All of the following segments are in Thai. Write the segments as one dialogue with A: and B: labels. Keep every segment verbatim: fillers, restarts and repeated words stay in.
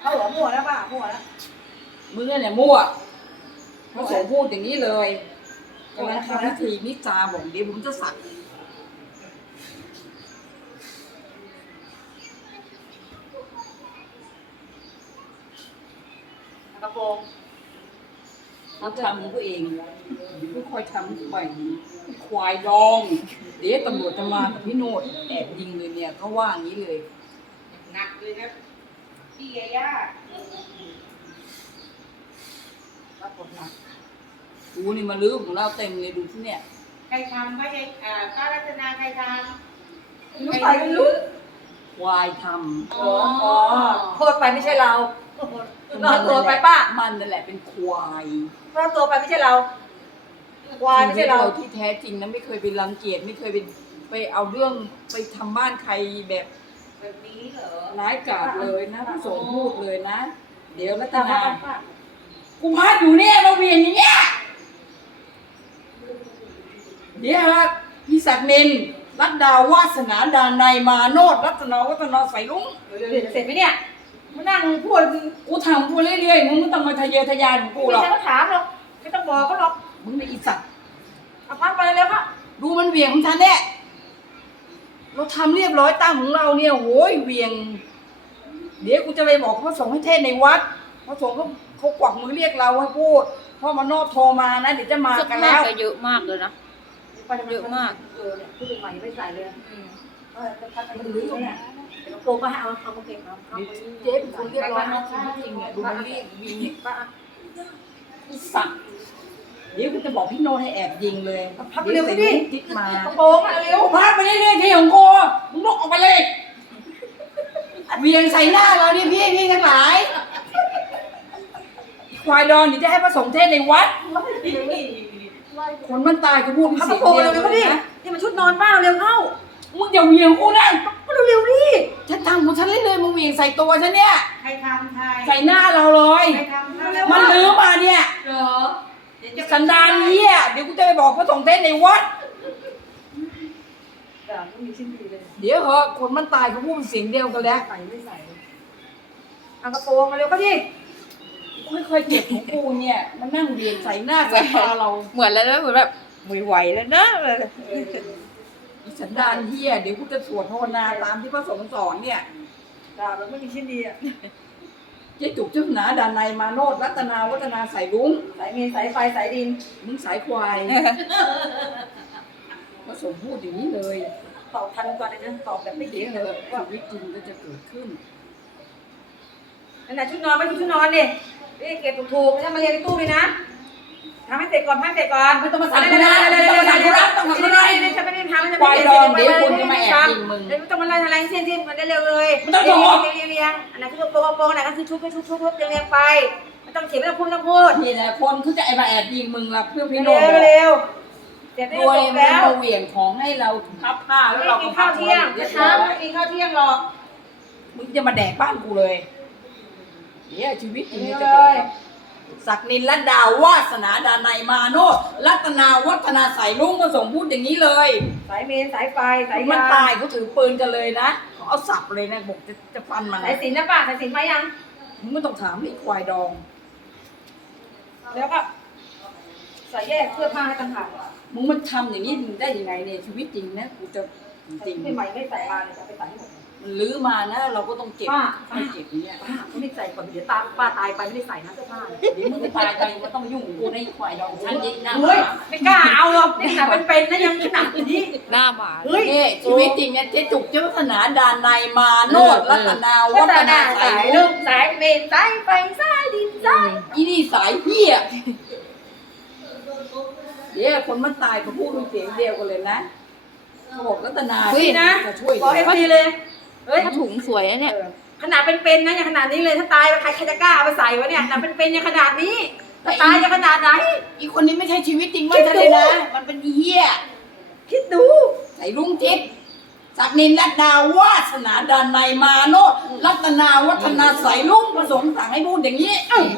A: เขาหัวมั่วแล้วป่ะมั่วแล้ว
B: มึงเนี่ยมั่วพระสงฆ์พูดอย่างนี้เลยกำลังทำพิธีนิจาบอกเดี๋ยวผมจะสัก
A: กระโปรง
B: เขาทำของตัวเองไม่ค่อยทำไปควายดองเดี๋ยวตำรวจจะมากับพี่โนดแอบยิงเลยเนี่ยเขาว่าอย่างนี้เลย
A: หนักเลยนะพี่ยาย่ารับผลหนัก
B: กูนี่มาลื้อของเราเต็มเลยดูที่เนี่ย
A: ใครทำไม่ใช่อ่าป้ารัตนาใครทำ
B: รู้ใครไม่รู้ควายทำ
A: อ๋อโทษไปไม่ใช่เราเราตัวไปป้า
B: มันนั่นแหละเป็นควาย
A: เราตัวไปไม่ใช่เราควายไม่ใช่เรา
B: ที่แท้จริงนะไม่เคยไปรังเกียจไม่เคยไปไปเอาเรื่องไปทำบ้านใครแบบ
A: แบบนี้เหรอ
B: ร้ายกาจเลยนะผู้สงพูดเลยนะเดี๋ยวรัตนากูพัดอยู่เนี่ยมาเวียนอย่างเงี้ยเดี๋ยวฮะพี่ศักดิ์นินรัตดาวาสนาดานในมาโนดรัตนาวัฒนาใสลุง
A: เสร็จไหมเนี่ยมานั่งพูด
B: กูทำกูเรื่อยๆมึงไม่ต้องมาทะเยอทะยานของกูหรอก
A: ไม่ต้องถามหรอกไม่ต้องบอกก็หรอก
B: มึงในอีสัตว์
A: เอาพักไปเลยครับ
B: ดูมันเวียงของฉันเนี่ยเราทำเรียบร้อยตามของเราเนี่ยโว้ยเวียงเดี๋ยวกูจะไปบอกพระสงฆ์ให้เทศในวัดพระสงฆ์เขาเขากวักมือเรียกเราให้พูดพ่อมานอบโทรมานะเดี๋ยวจะมากันแล้ว
C: เยอะมากเลยนะเยอะมาก
A: เออเนี่ยพูดใหม่ไม่ใส่เลยเออจะพักมันลื้อเนี่ยโกงก็ให้เอาเอาโอเคเอา
B: เจ๊เป็นคนเรียบร้อยนะจริงๆเนี่ยดูมันเรียกวีป้าสักเดี๋ยวกูจะบอกพี่โนให้แอบยิงเลย
A: พับเร็วดิ
B: จิตมา
A: โกงมาเร็ว
B: พับไปเรื่อยๆที่ของกูมึงลุกออกไปเลยเวียงใส่หน้าเราดิพี่พี่ทั้งหลายควายดอนนี่จะให้พระสงฆ์เทศในวัดคนมันตายก็พูดพิเศษเดียว
A: เลยนะนี่มันชุดนอนป้าเร็วเข้า
B: มึงอย่าเวียงกูนะ
A: ก็เร็วๆดิ
B: ฉันทำของฉันเรื่อยๆมึงเวียงใส่ตัวฉันเนี่ย
A: ใครทำใคร
B: ใส่หน้าเราเลยมันลื้อมาเนี่ย
A: เหรอ
B: สันดานเหี้ยเดี๋ยวกูจะไปบอกพระสงฆ์เทศในวัดเดี๋ยวเหอะคนมันตายเขาพูดเสียงเดียวกันแล้ว
A: ใส่ไม่ใส่เอากระโปรงมาเร็วก็ดิ
B: ไม่เคยเจ็บของกูเนี่ยมันนั่งเวียนใส่หน้าใส่ตาเรา
C: เหมือนแล้วนะเหมือนแบบไม่ไหวแล้วนะ
B: สันดานเหี้ยเดี๋ยวกูจะสวดภาวนาตามที่พระสงฆ์สอนเนี่ย
A: ด่าแบบไม่มีชิ้นดีอ่ะ
B: เจ๊จุกเจ้าหนาดานในมาโนดรัตนาวัฒนาใส่ลุง
A: สายเมนสายไฟสายดิน
B: มึงสายควายพระสงฆ์พูดอย่างนี้เลย
A: ตอบทันก่อนเลยนะตอบแบบไม่เสียเลย
B: ว่าวิจริงก็จะเกิดขึ้น
A: นั่นแหละชุดนอนไม่ชุดนอนดินี่เก็บถูกๆไม่ต้องมาเรียนในตู้เลยนะทำให้เสร็จก่อนทำเสร็จก่อน
B: ไม่ต้องมาสั่งกูนะไม่ต้องมาสั่งกูนะต้องทำอะไร
A: ฉันไม่ได้ทำฉัน
B: ไม่ได้ทำเดี๋ยวคุณจะมาแอบยิงมึง
A: ไม่ต้องมาไล่อะไรเส้นที่มันได้เร็วเลย
B: ไม่ต้องโก
A: งเรียงเรียงอันนั้นคือโปรโปรอันนั้นก็คือชุบชุบชุบชุบเรียงเรียงไปไม่ต้องเขียนไม่ต้องพูดไม่ต้องพูด
B: นี่แหละคนเขาจะไอ้มาแอบยิงมึงละเพื่อพี่โน้
A: ตเร็วเสร็จ
B: ด้วยแล้วเหวี่ยงของให้เราพับผ้าแล้วเรา
A: กินข้าวเที่ยงนะคะไม่กินข้าวเที่ยงหรอก
B: มึงจะมาแดกบ้านกูเลยเนี่ยชีวิตจริงจะเกิดศักดินรัตดาวาสนาดานในมาโนรัตนาวัฒนาใส่ลุงก็ส่งพูดอย่างนี้เลย
A: สายเมนสายไฟสาย
B: มันตายเขาถือปืนกันเลยนะเขาเอาสับเลยนะบอกจะจะฟันมัน
A: สายสินนะป้าสายสินไปยัง
B: มึงไม่ต้องถามไอ้ควายดอง
A: แล้วก็ใส่แยกเสื้อผ้าให้ต่างหาก
B: มึงมันทำอย่างนี้มึงได้ยังไงเนี่ยชีวิตจริงนะกูจะจริง
A: ไม่ใหม่ไม่ใส่มาเลยจะไปใส่ให้หมด
B: มันลื้อมานะเราก็ต้องเก็บ
A: ป้า
B: ไม่เก็บอย่างเงี้ย
A: ป้าไม่ได้ใส่ก่อนเดี๋ยวตาป้าตายไปไม่ได้ใส่นะเสื้อผ้า
B: เดี๋ยวมึงตายไปมันต้องยุ่งกูในควายดองฉันยิ่งหน้า
A: ไม่กล้าเอาหรอกนี่แต่เป็นๆนะยังขนาดนี้
C: หน้าหมา
B: เฮ้ยชีวิตจริงเนี่ยเจ๊จุกเจ้าศาสนาดานในมาโนดรัตนาวัฒนา
A: สายลุงสายเมนสายไฟสายดินสาย
B: อีนี่สายเหี้ยเดี๋ยวคนมันตายเขาพูดเป็นเสียงเดียวกันเลยนะเขาบอกรัตนา
A: พี่นะ
B: จะช่วย
A: บอกให้ดีเลย
C: เฮ้ยถุงสวยนะเนี่ย
A: ขนาดเป็นๆนะอย่างขนาดนี้เลยถ้าตายใครใครจะกล้าเอาไปใส่วะเนี่ยแต่เป็นๆอย่างขนาดนี้ถ้าตายจะขนาดไหน
B: อีคนนี้ไม่ใช่ชีวิตจริงมันเลยนะมันเป็นเหี้ย
A: คิดดู
B: ใส่ลุงทิศศักดินรัตดาวาสนาดานในมาโนรัตนาวัฒนาใส่ลุงผสมสั่งให้พูดอย่างนี้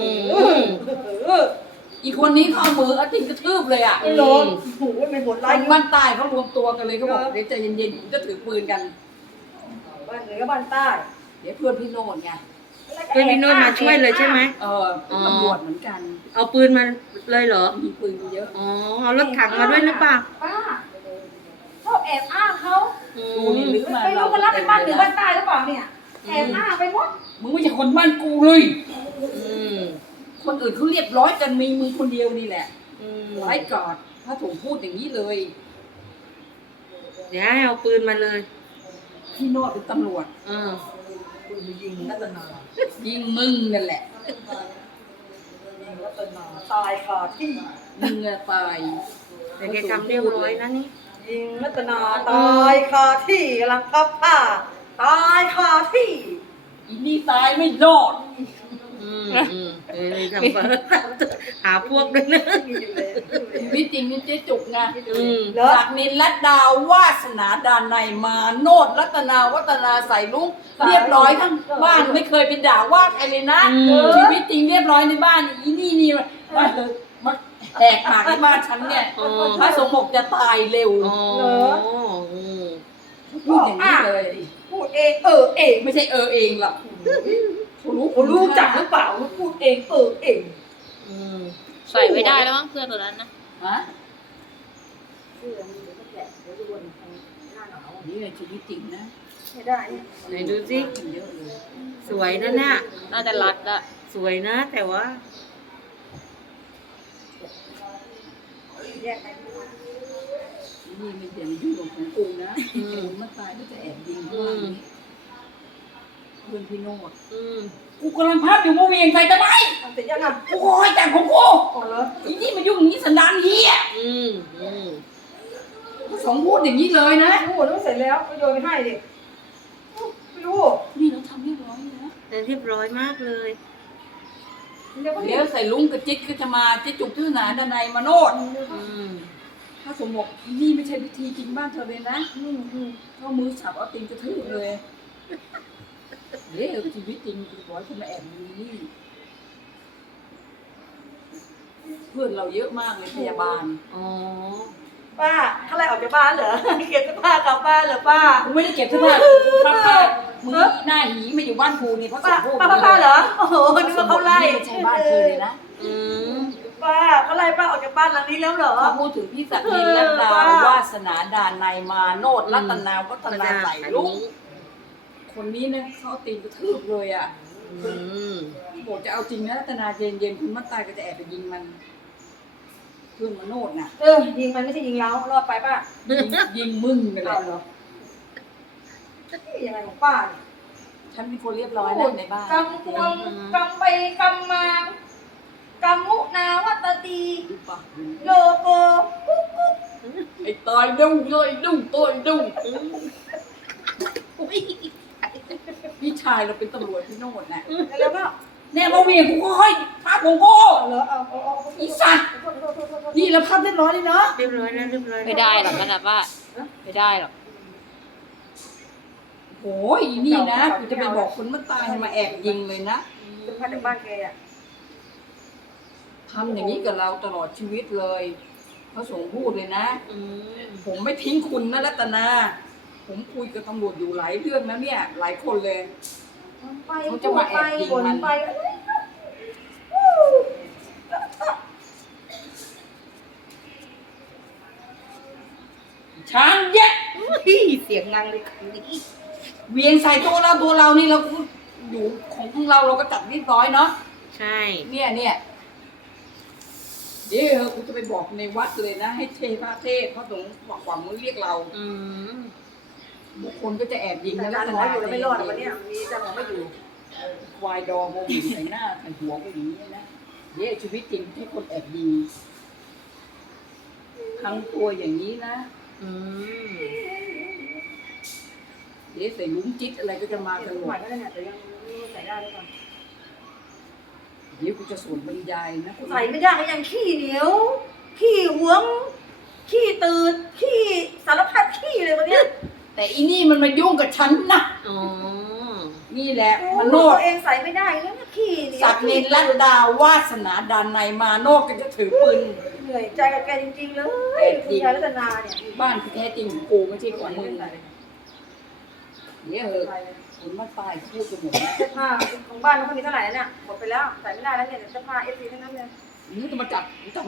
B: อีคนนี้เขาเอามืออาทิตย์กระทืบเลยอ่ะ
A: ไม่ลงโอ้ยไม่หมดไล่
B: บ้านใต้เขารวมตัวกันเลยเขาบอกเดี๋ยวใจเย็นๆผมจะถือปืนกัน
A: บ้านเหนือบ้านใต้
B: เดี๋ยวเพื่อนพี่โน่นไง
D: เพื่อนพี่โน้ตมาช่วยเลยใช่ไหม
B: เออเป็นตำรวจเหมือนกัน
D: เอาปืนมาเลยเหรอ
B: มีปืนเยอะ
D: อ๋อเอารถถังมาด้วยหรือเปล่า
A: ป้าชอบแอบอ้างเขา
D: อื
B: กู
D: ม
B: นี่ลึกมา
A: ไม่รู้เขารับเป็นบ้านหรือบ้านใต้หรือเปล่าเนี่ยแอบอ้างไปหมด
B: มึงไม่ใช่คนบ้านกูเลย
D: อืม
B: คนอื่นเขาเรียบร้อยกันมีมึงคนเดียวนี่แหละ
D: อืม
B: ไร้กอดพระสงฆ์พูดอย่างนี้เลย
D: เดี๋ยวให้เอาปืนมาเลย
B: พี่โนดเป็นตำรวจ
D: เออ
A: คุณไปยิงรัตนา
B: ยิงมึงนั่นแหละ
A: ยิงรัตนาตายคาที่
B: มึงอะตาย
D: แต่แกทำเรียบร้อยนะนี่
A: ยิงรัตนาตายคาที่กำลังพับผ้าตายคาที่
B: อีนี่ตายไม่รอด
D: อืมอืมเออทำไปหาพวกด้วยนะ
B: ชีวิตจริงนี่เจ๊จุกไง
D: อืม
A: เหรอ
B: ศักดินรัตดาวาสนาดานในยมาโนดรัตนาวัฒนาใส่ลุงเรียบร้อยทั้งบ้านไม่เคยเป็นด่าว่าใครเลยนะ
D: อืม
B: ชีวิตจริงเรียบร้อยในบ้านอีนี่นี่มามาแหกปากในบ้านฉันเนี่ย
D: อ๋อ
B: พระสงฆ์บอกจะตายเร็ว
D: อ๋ออืม
B: พูดอย่างนี้เลย
A: พูดเองเออเอง
B: ไม่ใช่เออเองหรอกเขารู้
A: เขารู้จักหรือเปล่าพูดเองเออเอง
D: อืม
C: ใส่ไม่ได้แล้วมั้งเสื้อตัวนั้นนะ
B: ฮะ
A: เสื้อมีแต่แกะเดี๋ยวดูวันหน้าหนาว
B: นี่เป็นชีวิตจริงนะ
A: ไม่ได้เนี่ย
D: ไหนดูสิ
B: เยอะเลย
D: สวยนะเนี่ย
C: น่าจะรัดอะ
D: สวยนะ แต่ว่า
A: แยกกัน
B: นี่ไม่อย่ามายุ่งกับของกูนะกูมันตายก็จะแอบยิงเพราะว่าอย่างนี้เพื่อนพี่โนด
D: อืม
B: กูกำลังพับอยู่มาเวียงใส่ทำไม
A: เอาเสร็จยังอ่ะ
B: กูคอยแต่ของกู
A: โอ้เหรอ
B: อีนี่มายุ่งอย่างนี้สันดานเฮีย
D: อืมอืม
B: พระสงฆ์พูดอย่างนี้เลยนะ
A: รู้แล้วเสร็จแล้วก็โยนไปให้ดิไม่รู้
B: นี่เราทำเรียบร้อยนะ
D: แต่เรียบร้อยมากเลย
A: เดี๋ยวก็
B: เดี๋
A: เดี๋
B: ย
A: ยว ว
B: ใส่ลุงกับจิ๊กก็จะมาจิ๊กจุกที่หนาด้านในมาโนด
D: อืม
B: พระสงฆ์บอกอีนี่ไม่ใช่พิธีกินบ้านเธอเลยนะ
A: อืมอืม
B: ก็มือฉับเอาตีนกระทืบเลยเดี๋ยวชีวิตจริงกูบอกให้คุณมาแอบดูนี่เพื่อนเราเยอะมากเลยพยาบาล
D: อ๋อ
A: ป้าถ้าไรออกจากบ้านเหรอเก็บเสื้อผ้ากลับบ้านเหรอป้า
B: กูไม่ได้เก็บเสื้อผ้าป้าป้ามึงหน้าหีมาอยู่บ้านกูนี่พระส
A: ป้าง
B: ฆ์พูด
A: ป้าป้าเหรอโอ้โหนึกว่าเขาไล่
B: ไม่ใช่บ้านเธอเลยนะ
D: อืม
A: ป้าเขาไล่ป้าออกจากบ้านหลังนี้แล้วเหรอ
B: เขาพูดถึงพี่ศักดินรัตดาวาสนาดานในยมาโนดรัตนาวัฒนาใส่ลุงคนนี้นะเขาเอาตีนกระทืบเลยอ่ะ
D: อืม
B: บอกจะเอาจริงนะรัตนาเย็นเย็นๆคุณมัดตายก็จะแอบไปยิงมันเพื่อนมาโนดน่ะ
A: เออยิงมันไม่ใช่ยิงเรารอดไปป้า
B: ยิงยิงมึงกันเล
A: เอา
B: ย
A: เหรอยังไงของป้าเนี่ย
B: ฉันเป็นคนเรียบร้อยนะในบ้าน
A: กำพวงกำไปกำมากำมุนาวัตตี
B: ดูปะ
A: โลโกกุ๊กกุ๊ก
B: ไอ้ตายดุ้งเลยดุ้งตัวดุ้งพี่ชายเราเป็นตำรวจที่โนดน่ะ
A: แล้วก็
B: แน่มาเวียงกูก็ค่อยพาของกู
A: เอาเหรอเอาเอาเอา
B: อีสัตว์นี่เราพับเรียบร้อยเลยเนาะ
D: เรียบร้อยแล้วเรียบร้อยแล้ว
C: ไม่ได้หรอกมันอะป้าไม่ได้หรอก
B: โอ้ยอีนี่นะกูจะไปบอกคนมันตายให้มาแอบยิงเลยนะ
A: เป็นพันจากบ้านแกอ่ะ
B: ทำอย่างนี้กับเราตลอดชีวิตเลยพระสงฆ์พูดเลยนะ
D: อืม
B: ผมไม่ทิ้งคุณนะรัตนา ผมคุยกับตำรวจอยู่หลายเรื่องนะเนี่ย หลายคนเลย
A: ไป
B: เขาจะมาแอบยิงมัน
A: ไป
B: ช้างแยะ
D: พี่เสียงงังเลยคืนนี้
B: เวียงใส่ตัวเราตัวเรานี่เราอยู่ของเราเราก็จัดเรียบร้อยเนาะ
D: ใช่
B: เนี่ยเนี่ยเดี๋ยวกูจะไปบอกในวัดเลยนะ ให้เทพระเทศพระสงฆ์บอกความมือเรียกเรา
D: อืม
B: บุคคลก็จะแอบยิง
A: แต่
B: นะ
A: กา
B: รั
A: ร
B: ต
A: หมอ
B: นา
A: อยู่แล้วไม่รอดอะวันเนี้ยมีแต่หมอไม่อยู่
B: ควายดองโมบินใส่หน้าใส่หัวกูอย่างนี้นะเดี๋ยวชีวิตจริงที่คนแอบยิงทั้งตัวอย่างนี้นะ
D: อืม
B: เดี๋ยวใส่ลุ้มจิ๊ดอะไรก็จะมา
A: เดี๋
B: กั
A: ย
B: น
A: ว
B: หม
A: ใหม่
B: ด
A: ก็ได้เนี่ยแต่ยังไม่รู้ใส่ได้หรือเปล่า
B: เดี๋ยวกูจะสวดบรรยายนะ
A: ใส่ไม่ได้ก็ยังขี้เหนียว ขี้หวง ขี้ตื่นขี้สารพัดขี้เลยวันเนี้ย
B: แต่อีนี่มันมายุ่งกับฉันนะ
D: อ๋อ
B: นี่แหละ
A: โอ้
B: มา
A: โห
B: โนด
A: ตัวเองใส่ไม่ได้แล้วก็ขี้เหนียว
B: สักนินรัตดาวาสนาดานในยมาโนดก็จะถือปืน
A: เหนื่อยใจกับแกจริงๆเลย
B: แอบยิ
A: คุณ
B: ง
A: ยายรัตนาเนี่ย
B: บ้านที่แท้จริงของกูไม่ใช่ของมึงเดี๋ยวเหอะคนบ้านใต้พูดกันหมดนะ
A: เสื้อผ้าของบ้านเขามีเท่าไหร่แล้วเนี่ยหมดไปแล้วใส่ไม่ได้แล้วเนี่ยเสื้อผ้าเอฟซีทั้งนั้นเลย
B: อืมจะมาจับจับ